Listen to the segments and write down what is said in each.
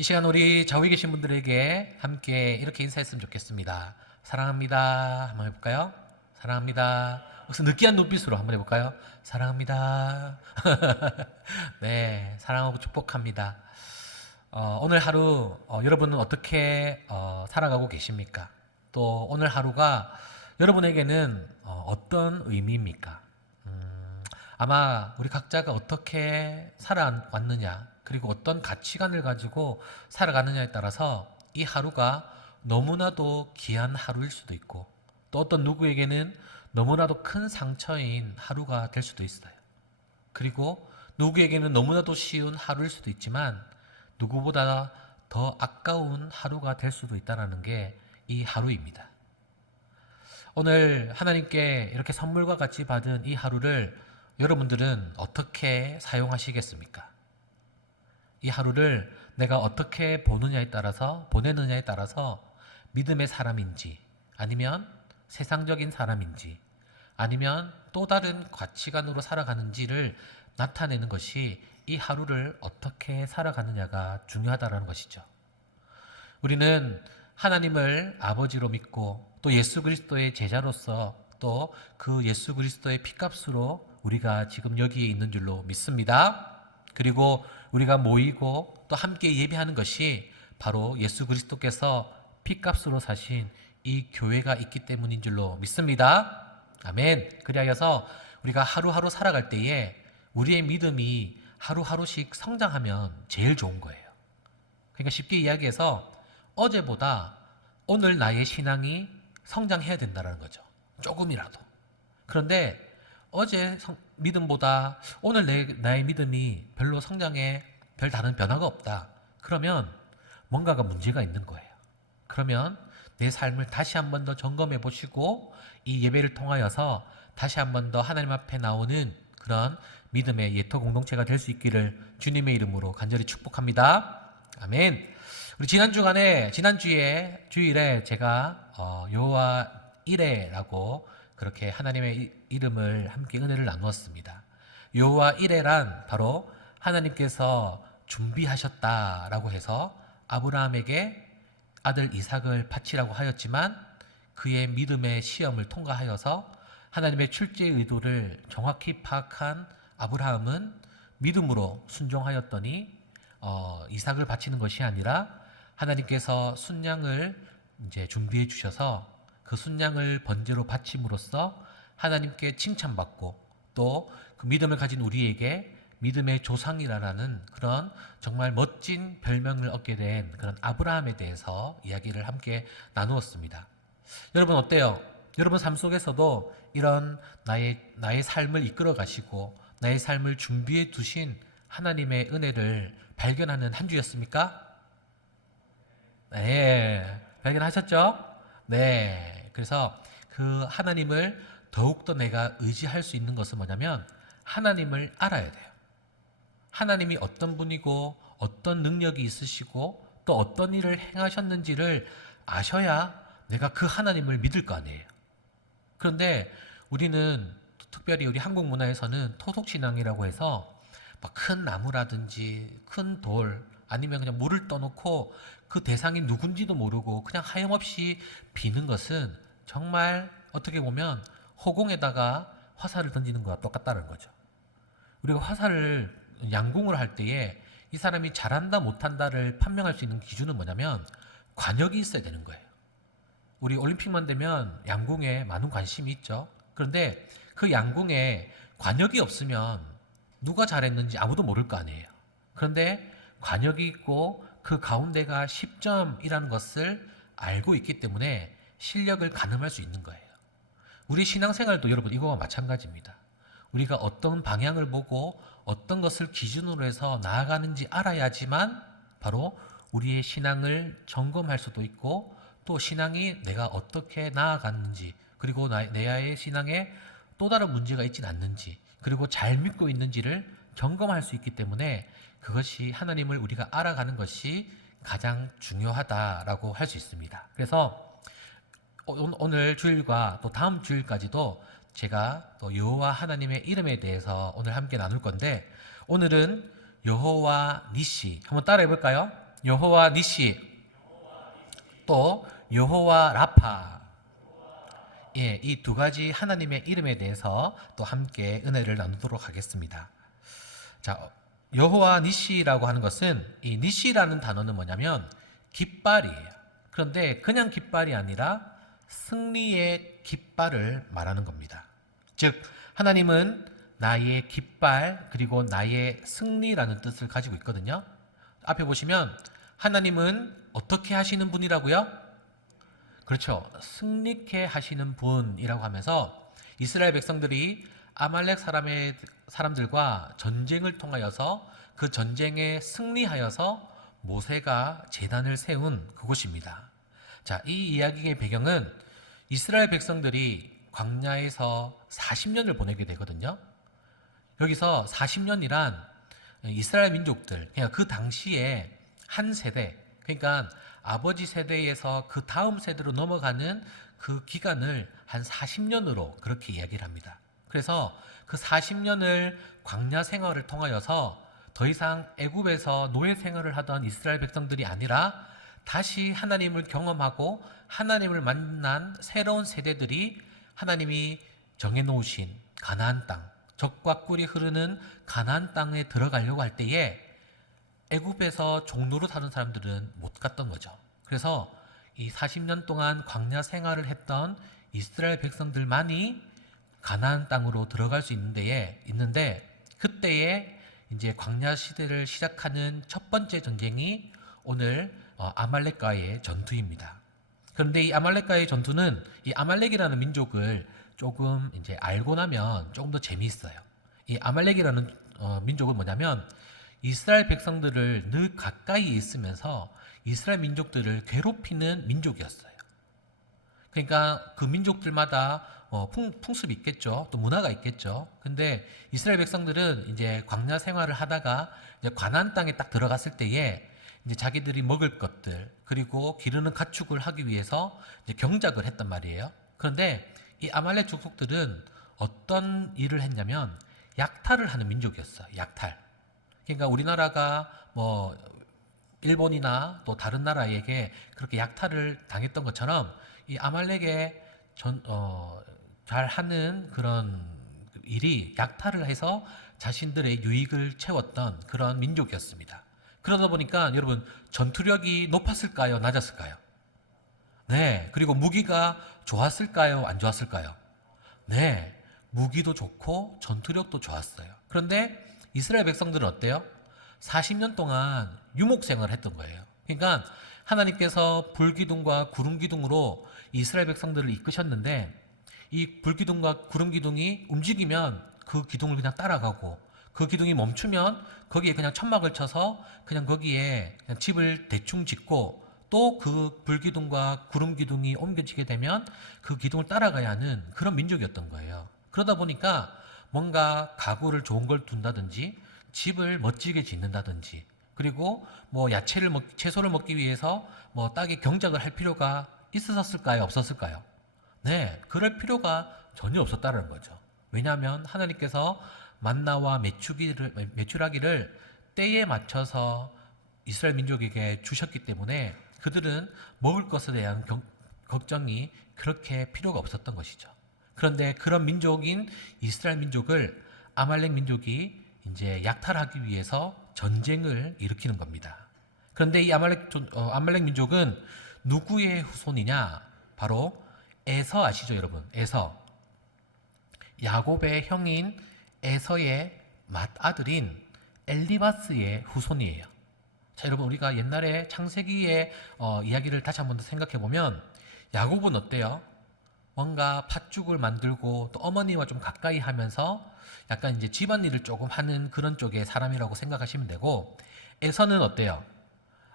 이 시간 우리 좌우에 계신 분들에게 함께 이렇게 인사했으면 좋겠습니다. 사랑합니다. 한번 해볼까요? 사랑합니다. 혹시 느끼한 눈빛으로 한번 해볼까요? 사랑합니다. 네, 사랑하고 축복합니다. 오늘 하루 여러분은 어떻게 살아가고 계십니까? 또 오늘 하루가 여러분에게는 어떤 의미입니까? 아마 우리 각자가 어떻게 살아왔느냐, 그리고 어떤 가치관을 가지고 살아가느냐에 따라서 이 하루가 너무나도 귀한 하루일 수도 있고, 또 어떤 누구에게는 너무나도 큰 상처인 하루가 될 수도 있어요. 그리고 누구에게는 너무나도 쉬운 하루일 수도 있지만, 누구보다 더 아까운 하루가 될 수도 있다는 게 이 하루입니다. 오늘 하나님께 이렇게 선물과 같이 받은 이 하루를 여러분들은 어떻게 사용하시겠습니까? 이 하루를 내가 어떻게 보느냐에 따라서, 보내느냐에 따라서 믿음의 사람인지, 아니면 세상적인 사람인지, 아니면 또 다른 가치관으로 살아가는지를 나타내는 것이 이 하루를 어떻게 살아가느냐가 중요하다는 것이죠. 우리는 하나님을 아버지로 믿고 또 예수 그리스도의 제자로서 또 그 예수 그리스도의 피값으로 우리가 지금 여기에 있는 줄로 믿습니다. 그리고 우리가 모이고 또 함께 예배하는 것이 바로 예수 그리스도께서 피값으로 사신 이 교회가 있기 때문인 줄로 믿습니다. 아멘. 그리하여서 우리가 하루하루 살아갈 때에 우리의 믿음이 하루하루씩 성장하면 제일 좋은 거예요. 그러니까 쉽게 이야기해서 어제보다 오늘 나의 신앙이 성장해야 된다는 거죠. 조금이라도. 그런데 어제 믿음보다 오늘 나의 믿음이 별로 성장에 별 다른 변화가 없다. 그러면 뭔가가 문제가 있는 거예요. 그러면 내 삶을 다시 한 번 더 점검해 보시고 이 예배를 통하여서 다시 한 번 더 하나님 앞에 나오는 그런 믿음의 예토 공동체가 될 수 있기를 주님의 이름으로 간절히 축복합니다. 아멘. 우리 지난주에 주일에 제가 여호와 이레라고 그렇게 하나님의 이름을 함께 은혜를 나누었습니다. 여호와 이레란 바로 하나님께서 준비하셨다라고 해서 아브라함에게 아들 이삭을 바치라고 하였지만 그의 믿음의 시험을 통과하여서 하나님의 출제의 의도를 정확히 파악한 아브라함은 믿음으로 순종하였더니 이삭을 바치는 것이 아니라 하나님께서 순양을 이제 준비해 주셔서 그 순양을 번제로 바침으로써 하나님께 칭찬받고 또 그 믿음을 가진 우리에게 믿음의 조상이라는 그런 정말 멋진 별명을 얻게 된 그런 아브라함에 대해서 이야기를 함께 나누었습니다. 여러분 어때요? 여러분 삶 속에서도 이런 나의 삶을 이끌어 가시고 나의 삶을 준비해 두신 하나님의 은혜를 발견하는 한 주였습니까? 네, 발견하셨죠? 네, 그래서 그 하나님을 더욱더 내가 의지할 수 있는 것은 뭐냐면 하나님을 알아야 돼요. 하나님이 어떤 분이고 어떤 능력이 있으시고 또 어떤 일을 행하셨는지를 아셔야 내가 그 하나님을 믿을 거 아니에요. 그런데 우리는 특별히 우리 한국 문화에서는 토속신앙이라고 해서 막 큰 나무라든지 큰 돌 아니면 그냥 물을 떠놓고 그 대상이 누군지도 모르고 그냥 하염없이 비는 것은 정말 어떻게 보면 허공에다가 화살을 던지는 것과 똑같다는 거죠. 우리가 화살을 양궁을 할 때에 이 사람이 잘한다 못한다를 판명할 수 있는 기준은 뭐냐면 관역이 있어야 되는 거예요. 우리 올림픽만 되면 양궁에 많은 관심이 있죠. 그런데 그 양궁에 관역이 없으면 누가 잘했는지 아무도 모를 거 아니에요. 그런데 관역이 있고 그 가운데가 10점이라는 것을 알고 있기 때문에 실력을 가늠할 수 있는 거예요. 우리 신앙생활도 여러분 이거와 마찬가지입니다. 우리가 어떤 방향을 보고 어떤 것을 기준으로 해서 나아가는지 알아야지만 바로 우리의 신앙을 점검할 수도 있고 또 신앙이 내가 어떻게 나아갔는지 그리고 내의 신앙에 또 다른 문제가 있진 않는지 그리고 잘 믿고 있는지를 점검할 수 있기 때문에 그것이 하나님을 우리가 알아가는 것이 가장 중요하다라고 할 수 있습니다. 그래서 오늘 주일과 또 다음 주일까지도 제가 또 여호와 하나님의 이름에 대해서 오늘 함께 나눌 건데 오늘은 여호와 니시 한번 따라해 볼까요? 여호와 니시, 또 여호와 라파. 예, 이 두 가지 하나님의 이름에 대해서 또 함께 은혜를 나누도록 하겠습니다. 자, 여호와 니시라고 하는 것은, 이 니시라는 단어는 뭐냐면 깃발이에요. 그런데 그냥 깃발이 아니라 승리의 깃발을 말하는 겁니다. 즉, 하나님은 나의 깃발 그리고 나의 승리라는 뜻을 가지고 있거든요. 앞에 보시면 하나님은 어떻게 하시는 분이라고요? 그렇죠. 승리케 하시는 분이라고 하면서 이스라엘 백성들이 아말렉 사람들과 전쟁을 통하여서 그 전쟁에 승리하여서 모세가 제단을 세운 그곳입니다. 자, 이 이야기의 배경은 이스라엘 백성들이 광야에서 40년을 보내게 되거든요. 여기서 40년이란 이스라엘 민족들, 그러니까 그 당시에 한 세대, 그러니까 아버지 세대에서 그 다음 세대로 넘어가는 그 기간을 한 40년으로 그렇게 이야기를 합니다. 그래서 그 40년을 광야 생활을 통하여서 더 이상 애굽에서 노예 생활을 하던 이스라엘 백성들이 아니라 다시 하나님을 경험하고 하나님을 만난 새로운 세대들이 하나님이 정해놓으신 가나안 땅, 젖과 꿀이 흐르는 가나안 땅에 들어가려고 할 때에 애굽에서 종로로 사는 사람들은 못 갔던 거죠. 그래서 이 40년 동안 광야 생활을 했던 이스라엘 백성들만이 가나안 땅으로 들어갈 수 있는데 그때에 이제 광야 시대를 시작하는 첫 번째 전쟁이 오늘 아말렉과의 전투입니다. 그런데 이 아말렉과의 전투는 이 아말렉이라는 민족을 조금 이제 알고 나면 조금 더 재미있어요. 이 아말렉이라는 민족은 뭐냐면 이스라엘 백성들을 늘 가까이 있으면서 이스라엘 민족들을 괴롭히는 민족이었어요. 그러니까 그 민족들마다 풍습이 있겠죠. 또 문화가 있겠죠. 근데 이스라엘 백성들은 이제 광야 생활을 하다가 이제 가나안 땅에 딱 들어갔을 때에 이제 자기들이 먹을 것들 그리고 기르는 가축을 하기 위해서 이제 경작을 했단 말이에요. 그런데 이 아말렉 족속들은 어떤 일을 했냐면 약탈을 하는 민족이었어요. 약탈. 그러니까 우리나라가 뭐 일본이나 또 다른 나라에게 그렇게 약탈을 당했던 것처럼 이 아말렉의 잘 하는 그런 일이 약탈을 해서 자신들의 유익을 채웠던 그런 민족이었습니다. 그러다 보니까 여러분 전투력이 높았을까요? 낮았을까요? 네. 그리고 무기가 좋았을까요? 안 좋았을까요? 네. 무기도 좋고 전투력도 좋았어요. 그런데 이스라엘 백성들은 어때요? 40년 동안 유목생활을 했던 거예요. 그러니까 하나님께서 불기둥과 구름기둥으로 이스라엘 백성들을 이끄셨는데 이 불기둥과 구름기둥이 움직이면 그 기둥을 그냥 따라가고 그 기둥이 멈추면 거기에 그냥 천막을 쳐서 그냥 거기에 그냥 집을 대충 짓고 또 그 불기둥과 구름기둥이 옮겨지게 되면 그 기둥을 따라가야 하는 그런 민족이었던 거예요. 그러다 보니까 뭔가 가구를 좋은 걸 둔다든지 집을 멋지게 짓는다든지 그리고 뭐 채소를 먹기 위해서 뭐 땅에 경작을 할 필요가 있었을까요? 없었을까요? 네, 그럴 필요가 전혀 없었다는 거죠. 왜냐하면 하나님께서 만나와 메추라기를 때에 맞춰서 이스라엘 민족에게 주셨기 때문에 그들은 먹을 것에 대한 걱정이 그렇게 필요가 없었던 것이죠. 그런데 그런 민족인 이스라엘 민족을 아말렉 민족이 이제 약탈하기 위해서 전쟁을 일으키는 겁니다. 그런데 이 아말렉 민족은 누구의 후손이냐? 바로 에서 아시죠, 여러분? 에서. 야곱의 형인 에서의 맏아들인 엘리바스의 후손이에요. 자, 여러분 우리가 옛날에 창세기의 이야기를 다시 한번 더 생각해 보면 야곱은 어때요? 뭔가 팥죽을 만들고 또 어머니와 좀 가까이 하면서 약간 이제 집안일을 조금 하는 그런 쪽의 사람이라고 생각하시면 되고 에서는 어때요?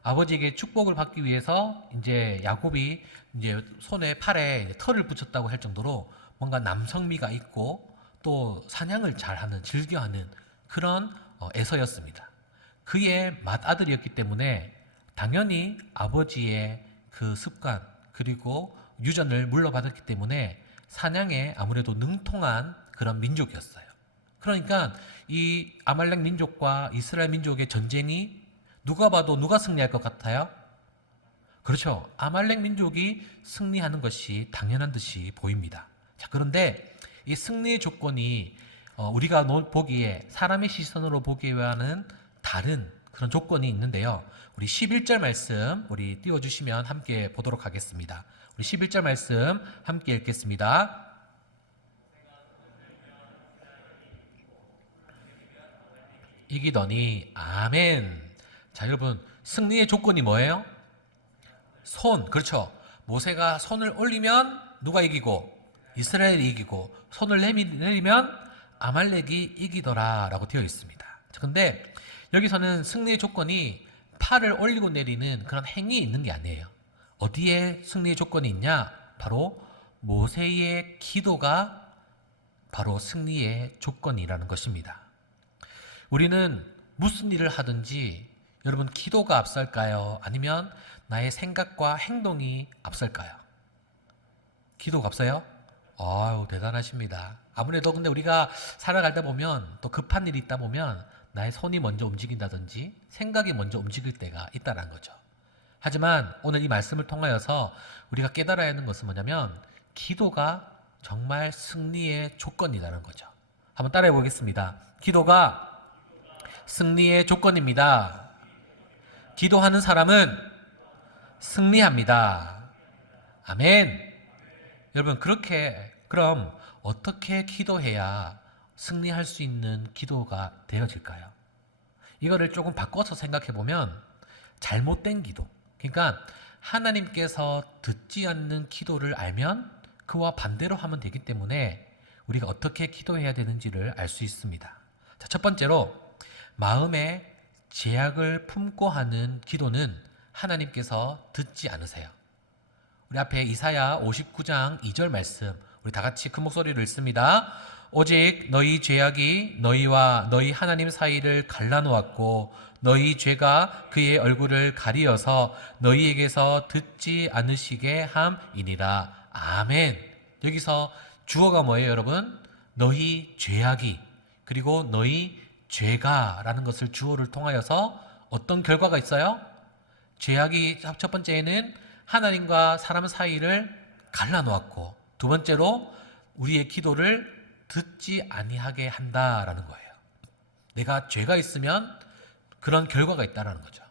아버지에게 축복을 받기 위해서 이제 야곱이 이제 팔에 털을 붙였다고 할 정도로 뭔가 남성미가 있고 또 사냥을 잘하는 즐겨하는 그런 에서였습니다. 그의 맏아들이었기 때문에 당연히 아버지의 그 습관 그리고 유전을 물려받았기 때문에 사냥에 아무래도 능통한 그런 민족이었어요. 그러니까 이 아말렉 민족과 이스라엘 민족의 전쟁이 누가 봐도 누가 승리할 것 같아요? 그렇죠. 아말렉 민족이 승리하는 것이 당연한 듯이 보입니다. 자, 그런데 이 승리의 조건이 우리가 보기에 사람의 시선으로 보기에와는 다른 그런 조건이 있는데요. 우리 11절 말씀 우리 띄워주시면 함께 보도록 하겠습니다. 우리 11절 말씀 함께 읽겠습니다. 이기더니 아멘. 자, 여러분 승리의 조건이 뭐예요? 손. 그렇죠. 모세가 손을 올리면 누가 이기고 이스라엘이 이기고 손을 내리면 아말렉이 이기더라 라고 되어 있습니다. 근데 여기서는 승리의 조건이 팔을 올리고 내리는 그런 행위에 있는 게 아니에요. 어디에 승리의 조건이 있냐? 바로 모세의 기도가 바로 승리의 조건이라는 것입니다. 우리는 무슨 일을 하든지 여러분 기도가 앞설까요? 아니면 나의 생각과 행동이 앞설까요? 기도가 앞서요? 아유, 대단하십니다. 아무래도 근데 우리가 살아가다 보면 또 급한 일이 있다 보면 나의 손이 먼저 움직인다든지 생각이 먼저 움직일 때가 있다는 거죠. 하지만 오늘 이 말씀을 통하여서 우리가 깨달아야 하는 것은 뭐냐면 기도가 정말 승리의 조건이라는 거죠. 한번 따라해 보겠습니다. 기도가 승리의 조건입니다. 기도하는 사람은 승리합니다. 아멘. 여러분 그럼 어떻게 기도해야 승리할 수 있는 기도가 되어질까요? 이거를 조금 바꿔서 생각해 보면 잘못된 기도. 그러니까 하나님께서 듣지 않는 기도를 알면 그와 반대로 하면 되기 때문에 우리가 어떻게 기도해야 되는지를 알 수 있습니다. 자, 첫 번째로 마음에 죄악을 품고 하는 기도는 하나님께서 듣지 않으세요. 우리 앞에 이사야 59장 2절 말씀 우리 다 같이 큰 목소리로 읽습니다. 오직 너희 죄악이 너희와 너희 하나님 사이를 갈라놓았고 너희 죄가 그의 얼굴을 가리어서 너희에게서 듣지 않으시게 함이니라. 아멘. 여기서 주어가 뭐예요, 여러분? 너희 죄악이 그리고 너희 죄가 라는 것을 주어를 통하여서 어떤 결과가 있어요? 죄악이 첫 번째는 하나님과 사람 사이를 갈라놓았고 두 번째로 우리의 기도를 듣지 아니하게 한다라는 거예요. 내가 죄가 있으면 그런 결과가 있다라는 거죠.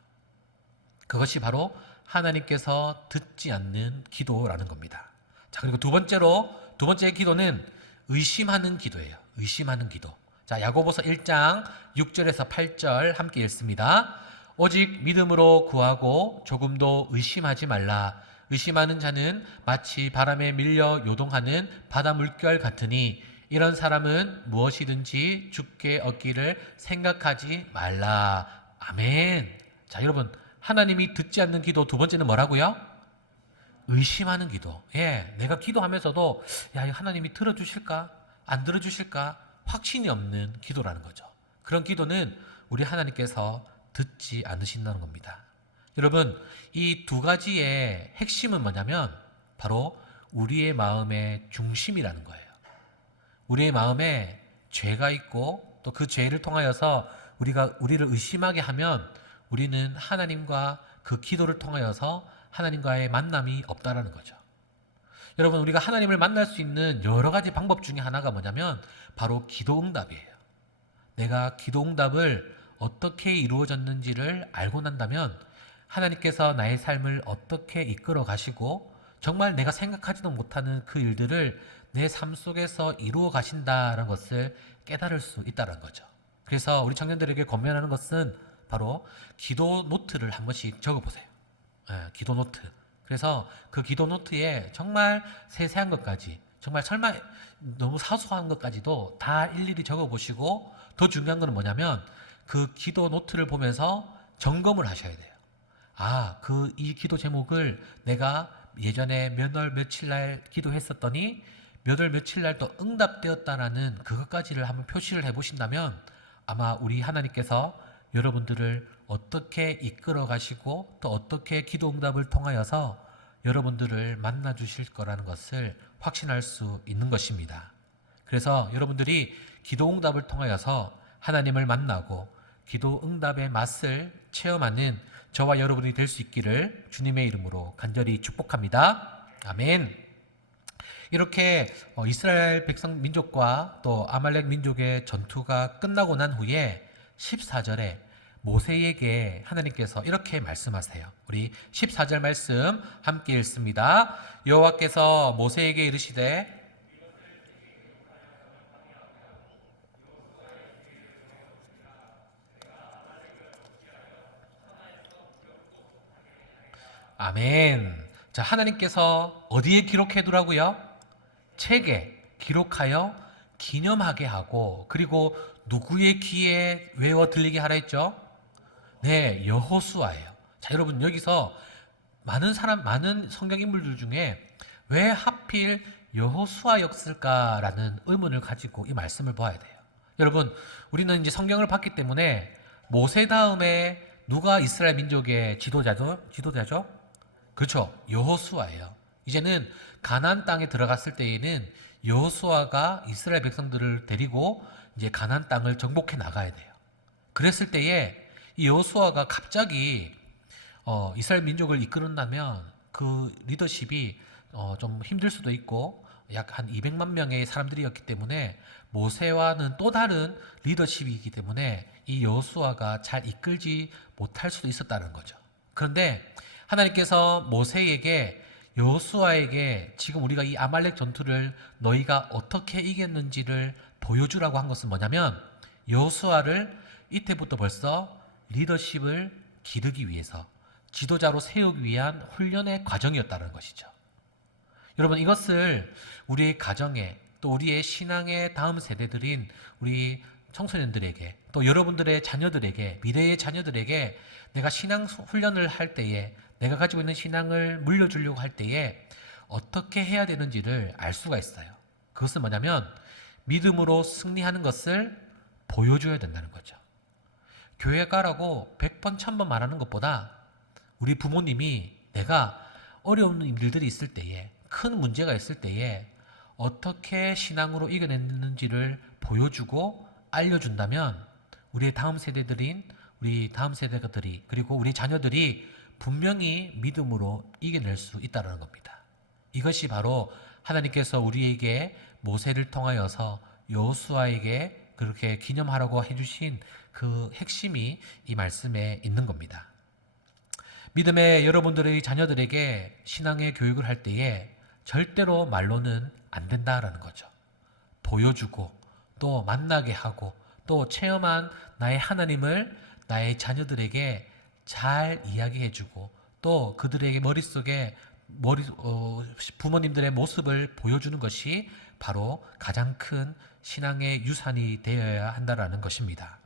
그것이 바로 하나님께서 듣지 않는 기도라는 겁니다. 자, 그리고 두 번째 기도는 의심하는 기도예요. 의심하는 기도. 자, 야고보서 1장 6절에서 8절 함께 읽습니다. 오직 믿음으로 구하고 조금도 의심하지 말라. 의심하는 자는 마치 바람에 밀려 요동하는 바다 물결 같으니 이런 사람은 무엇이든지 주께 얻기를 생각하지 말라. 아멘. 자, 여러분 하나님이 듣지 않는 기도 두 번째는 뭐라고요? 의심하는 기도. 예, 내가 기도하면서도 야, 하나님이 들어주실까? 안 들어주실까? 확신이 없는 기도라는 거죠. 그런 기도는 우리 하나님께서 듣지 않으신다는 겁니다. 여러분, 이 두 가지의 핵심은 뭐냐면 바로 우리의 마음의 중심이라는 거예요. 우리의 마음에 죄가 있고 또 그 죄를 통하여서 우리를 의심하게 하면 우리는 하나님과 그 기도를 통하여서 하나님과의 만남이 없다라는 거죠. 여러분, 우리가 하나님을 만날 수 있는 여러 가지 방법 중에 하나가 뭐냐면 바로 기도응답이에요. 내가 기도응답을 어떻게 이루어졌는지를 알고 난다면 하나님께서 나의 삶을 어떻게 이끌어 가시고 정말 내가 생각하지도 못하는 그 일들을 내 삶 속에서 이루어 가신다는 것을 깨달을 수 있다는 거죠. 그래서 우리 청년들에게 권면하는 것은 바로 기도 노트를 한 번씩 적어보세요. 기도 노트. 그래서 그 기도 노트에 정말 세세한 것까지, 정말 설마 너무 사소한 것까지도 다 일일이 적어보시고 더 중요한 건 뭐냐면 그 기도 노트를 보면서 점검을 하셔야 돼요. 이 기도 제목을 내가 예전에 몇 월 며칠 날 기도했었더니 몇 월 며칠 날 또 응답되었다라는 그것까지를 한번 표시를 해보신다면 아마 우리 하나님께서 여러분들을 어떻게 이끌어 가시고 또 어떻게 기도 응답을 통하여서 여러분들을 만나 주실 거라는 것을 확신할 수 있는 것입니다. 그래서 여러분들이 기도 응답을 통하여서 하나님을 만나고 기도 응답의 맛을 체험하는 저와 여러분이 될 수 있기를 주님의 이름으로 간절히 축복합니다. 아멘. 이렇게 이스라엘 백성 민족과 또 아말렉 민족의 전투가 끝나고 난 후에 14절에 모세에게 하나님께서 이렇게 말씀하세요. 우리 14절 말씀 함께 읽습니다. 여호와께서 모세에게 이르시되 아멘. 자, 하나님께서 어디에 기록해 두라고요? 책에 기록하여 기념하게 하고, 그리고 누구의 귀에 외워 들리게 하라 했죠? 네, 여호수아예요. 자, 여러분 여기서 많은 성경 인물들 중에 왜 하필 여호수아였을까라는 의문을 가지고 이 말씀을 보아야 돼요. 여러분, 우리는 이제 성경을 봤기 때문에 모세 다음에 누가 이스라엘 민족의 지도자죠? 그렇죠. 여호수아예요. 이제는 가나안 땅에 들어갔을 때에는 여호수아가 이스라엘 백성들을 데리고 이제 가나안 땅을 정복해 나가야 돼요. 그랬을 때에 이 여호수아가 갑자기 이스라엘 민족을 이끌었다면 그 리더십이 좀 힘들 수도 있고 약 한 200만 명의 사람들이었기 때문에 모세와는 또 다른 리더십이기 때문에 이 여호수아가 잘 이끌지 못할 수도 있었다는 거죠. 그런데 하나님께서 모세에게 여호수아에게 지금 우리가 이 아말렉 전투를 너희가 어떻게 이겼는지를 보여주라고 한 것은 뭐냐면 여호수아를 이때부터 벌써 리더십을 기르기 위해서 지도자로 세우기 위한 훈련의 과정이었다는 것이죠. 여러분, 이것을 우리의 가정에 또 우리의 신앙의 다음 세대들인 우리 청소년들에게 또 여러분들의 자녀들에게 미래의 자녀들에게 내가 신앙 훈련을 할 때에 내가 가지고 있는 신앙을 물려주려고 할 때에 어떻게 해야 되는지를 알 수가 있어요. 그것은 뭐냐면 믿음으로 승리하는 것을 보여줘야 된다는 거죠. 교회 가라고 100번 1000번 말하는 것보다 우리 부모님이 내가 어려운 일들이 있을 때에 큰 문제가 있을 때에 어떻게 신앙으로 이겨냈는지를 보여주고 알려준다면 우리의 다음 세대들인 우리 다음 세대들이 그리고 우리 자녀들이 분명히 믿음으로 이겨낼 수 있다는 겁니다. 이것이 바로 하나님께서 우리에게 모세를 통하여서 여호수아에게 그렇게 기념하라고 해주신 그 핵심이 이 말씀에 있는 겁니다. 믿음의 여러분들의 자녀들에게 신앙의 교육을 할 때에 절대로 말로는 안 된다라는 거죠. 보여주고 또 만나게 하고 또 체험한 나의 하나님을 나의 자녀들에게 잘 이야기해주고 또 그들에게 머릿속에 부모님들의 모습을 보여주는 것이 바로 가장 큰 신앙의 유산이 되어야 한다라는 것입니다.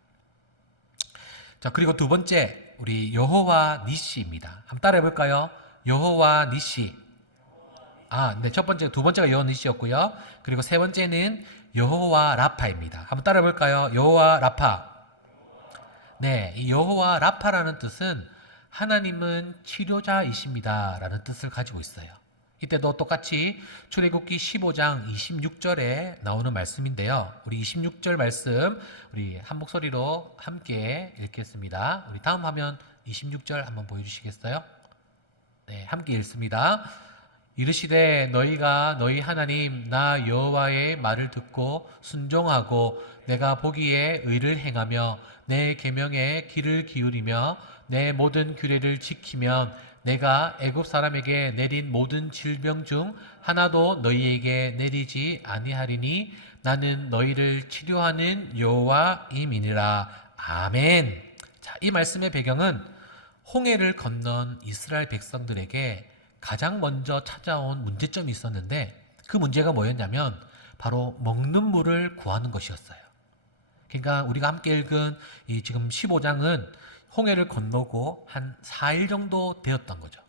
자, 그리고 두 번째 우리 여호와 니시입니다. 한번 따라해 볼까요? 여호와 니시. 네, 두 번째가 여호와 니시였고요. 그리고 세 번째는 여호와 라파입니다. 한번 따라해 볼까요? 여호와 라파. 네, 이 여호와 라파라는 뜻은 하나님은 치료자이십니다 라는 뜻을 가지고 있어요. 이때도 똑같이 출애굽기 15장 26절에 나오는 말씀인데요. 우리 26절 말씀 우리 한 목소리로 함께 읽겠습니다. 우리 다음 화면 26절 한번 보여주시겠어요? 네, 함께 읽습니다. 이르시되 너희가 너희 하나님 나 여호와의 말을 듣고 순종하고 내가 보기에 의를 행하며 내 계명에 귀를 기울이며 내 모든 규례를 지키면 내가 애굽 사람에게 내린 모든 질병 중 하나도 너희에게 내리지 아니하리니 나는 너희를 치료하는 여호와임이니라. 아멘. 자, 이 말씀의 배경은 홍해를 건넌 이스라엘 백성들에게 가장 먼저 찾아온 문제점이 있었는데 그 문제가 뭐였냐면 바로 먹는 물을 구하는 것이었어요. 그러니까 우리가 함께 읽은 이 지금 15장은 홍해를 건너고 한 4일 정도 되었던 거죠.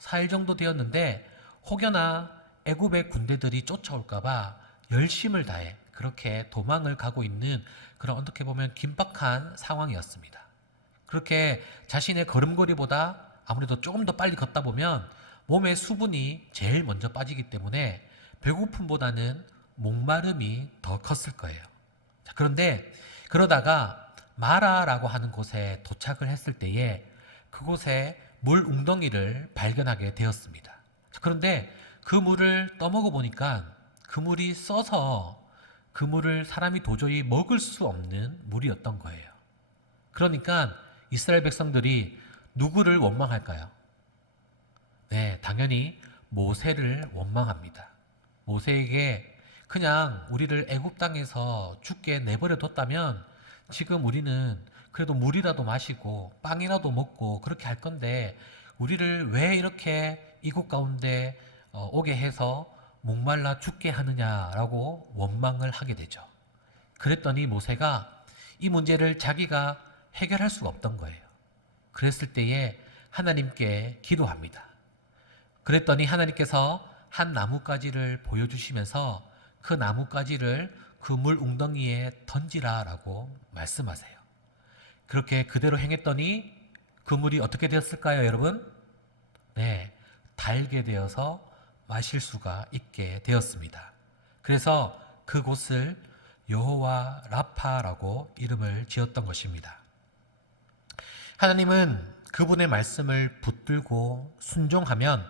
4일 정도 되었는데 혹여나 애굽의 군대들이 쫓아올까봐 열심을 다해 그렇게 도망을 가고 있는 그런 어떻게 보면 긴박한 상황이었습니다. 그렇게 자신의 걸음걸이보다 아무래도 조금 더 빨리 걷다 보면 몸의 수분이 제일 먼저 빠지기 때문에 배고픔보다는 목마름이 더 컸을 거예요. 그런데 그러다가 마라라고 하는 곳에 도착을 했을 때에 그곳에 물 웅덩이를 발견하게 되었습니다. 그런데 그 물을 떠먹어 보니까 그 물이 써서 그 물을 사람이 도저히 먹을 수 없는 물이었던 거예요. 그러니까 이스라엘 백성들이 누구를 원망할까요? 네, 당연히 모세를 원망합니다. 모세에게 그냥 우리를 애굽 땅에서 죽게 내버려 뒀다면 지금 우리는 그래도 물이라도 마시고 빵이라도 먹고 그렇게 할 건데 우리를 왜 이렇게 이곳 가운데 오게 해서 목말라 죽게 하느냐라고 원망을 하게 되죠. 그랬더니 모세가 이 문제를 자기가 해결할 수가 없던 거예요. 그랬을 때에 하나님께 기도합니다. 그랬더니 하나님께서 한 나뭇가지를 보여주시면서 그 나뭇가지를 그 물 웅덩이에 던지라라고 말씀하세요. 그렇게 그대로 행했더니 그 물이 어떻게 되었을까요, 여러분? 네, 달게 되어서 마실 수가 있게 되었습니다. 그래서 그곳을 여호와 라파라고 이름을 지었던 것입니다. 하나님은 그분의 말씀을 붙들고 순종하면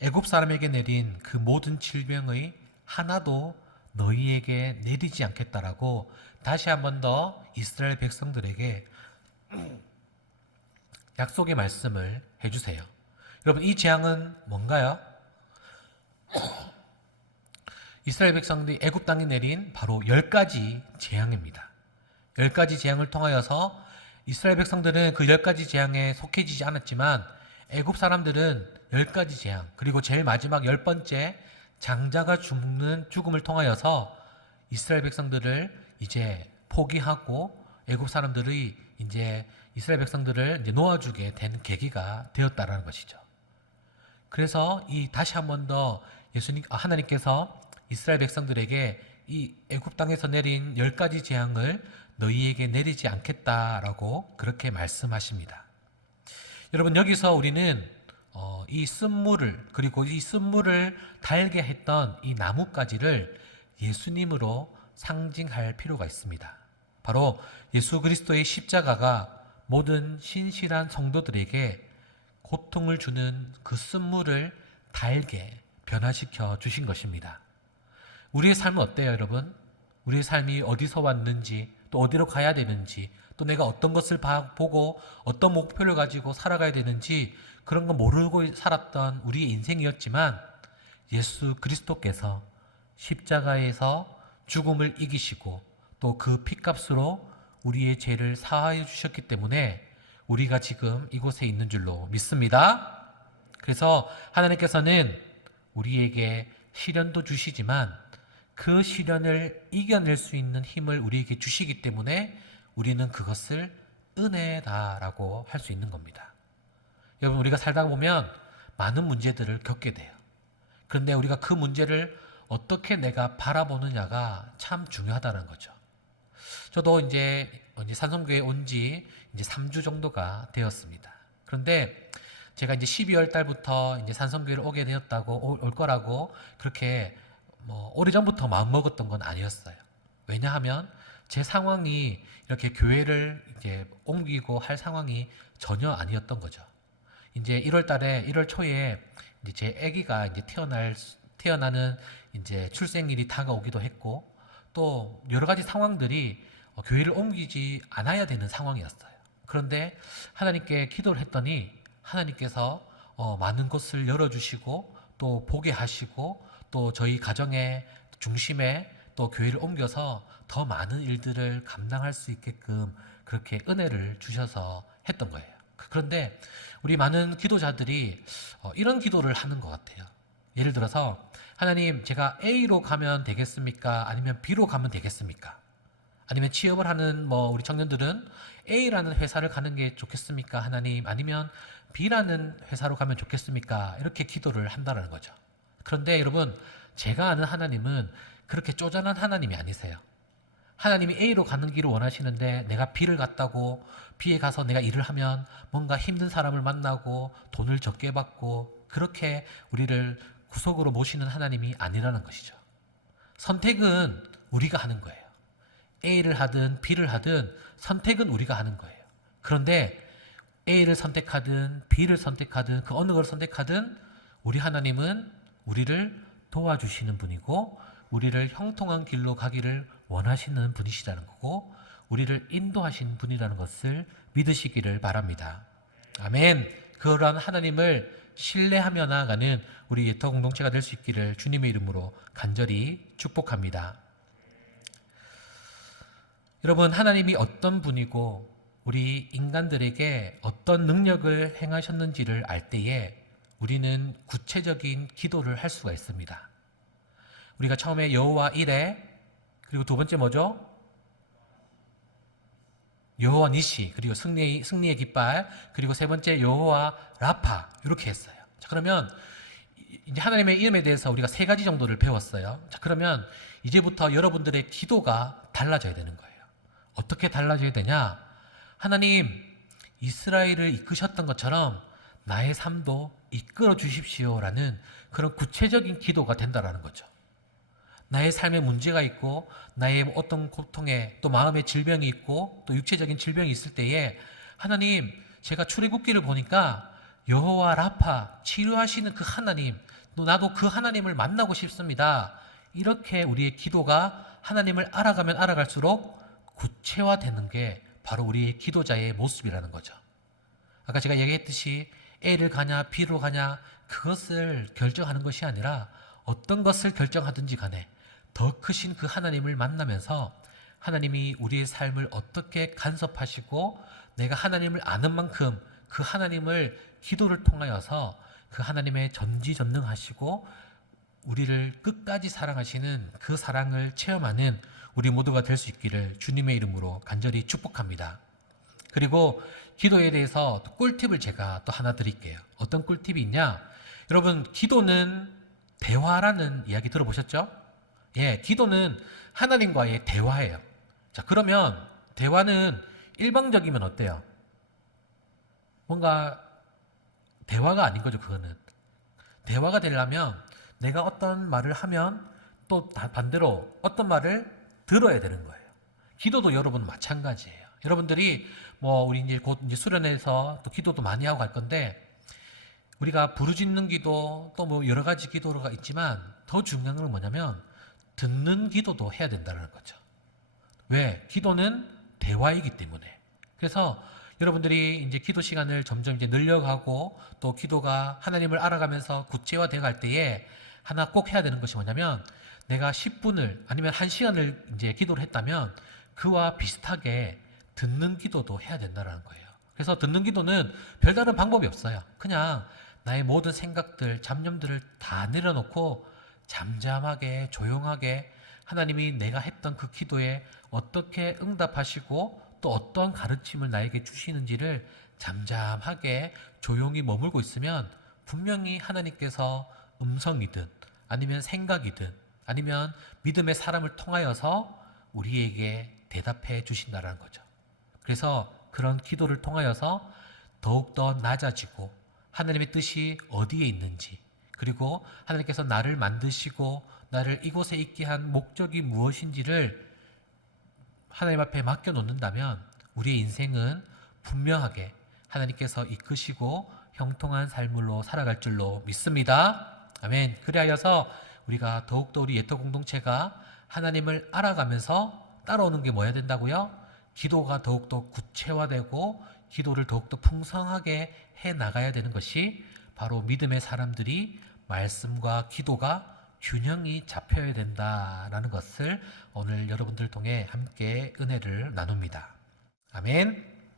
애굽 사람에게 내린 그 모든 질병의 하나도 너희에게 내리지 않겠다라고 다시 한 번 더 이스라엘 백성들에게 약속의 말씀을 해주세요. 여러분, 이 재앙은 뭔가요? 이스라엘 백성들이 애굽 땅에 내린 바로 10가지 재앙입니다. 10가지 재앙을 통하여서 이스라엘 백성들은 그 10가지 재앙에 속해지지 않았지만 애굽 사람들은 10가지 재앙, 그리고 제일 마지막 10번째 장자가 죽는 죽음을 통하여서 이스라엘 백성들을 이제 포기하고 애굽 사람들이 이제 이스라엘 백성들을 이제 놓아주게 된 계기가 되었다라는 것이죠. 그래서 이 다시 한 번 더 하나님께서 이스라엘 백성들에게 이 애굽 땅에서 내린 10가지 재앙을 너희에게 내리지 않겠다라고 그렇게 말씀하십니다. 여러분, 여기서 우리는 이 쓴물을, 그리고 이 쓴물을 달게 했던 이 나뭇가지를 예수님으로 상징할 필요가 있습니다. 바로 예수 그리스도의 십자가가 모든 신실한 성도들에게 고통을 주는 그 쓴물을 달게 변화시켜 주신 것입니다. 우리의 삶은 어때요, 여러분? 우리의 삶이 어디서 왔는지, 또 어디로 가야 되는지, 또 내가 어떤 것을 보고 어떤 목표를 가지고 살아가야 되는지 그런 거 모르고 살았던 우리의 인생이었지만 예수 그리스도께서 십자가에서 죽음을 이기시고 또 그 피값으로 우리의 죄를 사하여 주셨기 때문에 우리가 지금 이곳에 있는 줄로 믿습니다. 그래서 하나님께서는 우리에게 시련도 주시지만 그 시련을 이겨낼 수 있는 힘을 우리에게 주시기 때문에 우리는 그것을 은혜다라고 할 수 있는 겁니다. 여러분, 우리가 살다 보면 많은 문제들을 겪게 돼요. 그런데 우리가 그 문제를 어떻게 내가 바라보느냐가 참 중요하다는 거죠. 저도 이제 산성교회 온 지 이제 3주 정도가 되었습니다. 그런데 제가 이제 12월 달부터 이제 산성교회를 오게 되었다고 올 거라고 그렇게 오래전부터 마음 먹었던 건 아니었어요. 왜냐하면 제 상황이 이렇게 교회를 이제 옮기고 할 상황이 전혀 아니었던 거죠. 이제 1월 달에 1월 초에 이제 제 아기가 이제 태어나는 이제 출생일이 다가오기도 했고 또 여러 가지 상황들이 교회를 옮기지 않아야 되는 상황이었어요. 그런데 하나님께 기도를 했더니 하나님께서 많은 것을 열어주시고 또 보게 하시고 또 저희 가정의 중심에 또 교회를 옮겨서 더 많은 일들을 감당할 수 있게끔 그렇게 은혜를 주셔서 했던 거예요. 그런데 우리 많은 기도자들이 이런 기도를 하는 것 같아요. 예를 들어서 하나님, 제가 A로 가면 되겠습니까? 아니면 B로 가면 되겠습니까? 아니면 취업을 하는 우리 청년들은 A라는 회사를 가는 게 좋겠습니까? 하나님, 아니면 B라는 회사로 가면 좋겠습니까? 이렇게 기도를 한다는 거죠. 그런데 여러분, 제가 아는 하나님은 그렇게 쪼잔한 하나님이 아니세요. 하나님이 A로 가는 길을 원하시는데 내가 B를 갔다고 B에 가서 내가 일을 하면 뭔가 힘든 사람을 만나고 돈을 적게 받고 그렇게 우리를 구속으로 모시는 하나님이 아니라는 것이죠. 선택은 우리가 하는 거예요. A를 하든 B를 하든 선택은 우리가 하는 거예요. 그런데 A를 선택하든 B를 선택하든 그 어느 걸 선택하든 우리 하나님은 우리를 도와주시는 분이고 우리를 형통한 길로 가기를 원하시는 분이시라는 거고 우리를 인도하시는 분이라는 것을 믿으시기를 바랍니다. 아멘. 그러한 하나님을 신뢰하며 나아가는 우리 예터 공동체가 될 수 있기를 주님의 이름으로 간절히 축복합니다. 여러분, 하나님이 어떤 분이고 우리 인간들에게 어떤 능력을 행하셨는지를 알 때에 우리는 구체적인 기도를 할 수가 있습니다. 우리가 처음에 여호와 이레, 그리고 두 번째 뭐죠? 여호와 니시, 그리고 승리의 깃발, 그리고 세 번째 여호와 라파, 이렇게 했어요. 자, 그러면 이제 하나님의 이름에 대해서 우리가 세 가지 정도를 배웠어요. 자, 그러면 이제부터 여러분들의 기도가 달라져야 되는 거예요. 어떻게 달라져야 되냐? 하나님, 이스라엘을 이끄셨던 것처럼 나의 삶도 이끌어 주십시오라는 그런 구체적인 기도가 된다라는 거죠. 나의 삶에 문제가 있고 나의 어떤 고통에 또 마음의 질병이 있고 또 육체적인 질병이 있을 때에 하나님, 제가 출애굽기를 보니까 여호와 라파, 치료하시는 그 하나님, 또 나도 그 하나님을 만나고 싶습니다. 이렇게 우리의 기도가 하나님을 알아가면 알아갈수록 구체화되는 게 바로 우리의 기도자의 모습이라는 거죠. 아까 제가 얘기했듯이 A를 가냐 B로 가냐 그것을 결정하는 것이 아니라 어떤 것을 결정하든지 간에 더 크신 그 하나님을 만나면서 하나님이 우리의 삶을 어떻게 간섭하시고 내가 하나님을 아는 만큼 그 하나님을 기도를 통하여서 그 하나님의 전지전능하시고 우리를 끝까지 사랑하시는 그 사랑을 체험하는 우리 모두가 될 수 있기를 주님의 이름으로 간절히 축복합니다. 그리고 기도에 대해서 꿀팁을 제가 또 하나 드릴게요. 어떤 꿀팁이 있냐? 여러분, 기도는 대화라는 이야기 들어보셨죠? 예, 기도는 하나님과의 대화예요. 자, 그러면 대화는 일방적이면 어때요? 뭔가 대화가 아닌 거죠, 그거는. 대화가 되려면 내가 어떤 말을 하면 또 반대로 어떤 말을 들어야 되는 거예요. 기도도 여러분 마찬가지예요. 여러분들이 우리 이제 곧 이제 수련회에서 또 기도도 많이 하고 갈 건데 우리가 부르짖는 기도 또 여러 가지 기도가 있지만 더 중요한 건 뭐냐면 듣는 기도도 해야 된다는 거죠. 왜? 기도는 대화이기 때문에. 그래서 여러분들이 이제 기도 시간을 점점 이제 늘려가고 또 기도가 하나님을 알아가면서 구체화되어 갈 때에 하나 꼭 해야 되는 것이 뭐냐면 내가 10분을 아니면 1시간을 이제 기도를 했다면 그와 비슷하게 듣는 기도도 해야 된다는 거예요. 그래서 듣는 기도는 별다른 방법이 없어요. 그냥 나의 모든 생각들, 잡념들을 다 내려놓고 잠잠하게 조용하게 하나님이 내가 했던 그 기도에 어떻게 응답하시고 또 어떤 가르침을 나에게 주시는지를 잠잠하게 조용히 머물고 있으면 분명히 하나님께서 음성이든 아니면 생각이든 아니면 믿음의 사람을 통하여서 우리에게 대답해 주신다는 거죠. 그래서 그런 기도를 통하여서 더욱더 낮아지고 하나님의 뜻이 어디에 있는지 그리고 하나님께서 나를 만드시고 나를 이곳에 있게 한 목적이 무엇인지를 하나님 앞에 맡겨놓는다면 우리의 인생은 분명하게 하나님께서 이끄시고 형통한 삶으로 살아갈 줄로 믿습니다. 아멘. 그리하여서 우리가 더욱더 우리 예터 공동체가 하나님을 알아가면서 따라오는 게 뭐야 된다고요? 기도가 더욱더 구체화되고 기도를 더욱더 풍성하게 해나가야 되는 것이 바로 믿음의 사람들이 말씀과 기도가 균형이 잡혀야 된다라는 것을 오늘 여러분들 통해 함께 은혜를 나눕니다. 아멘.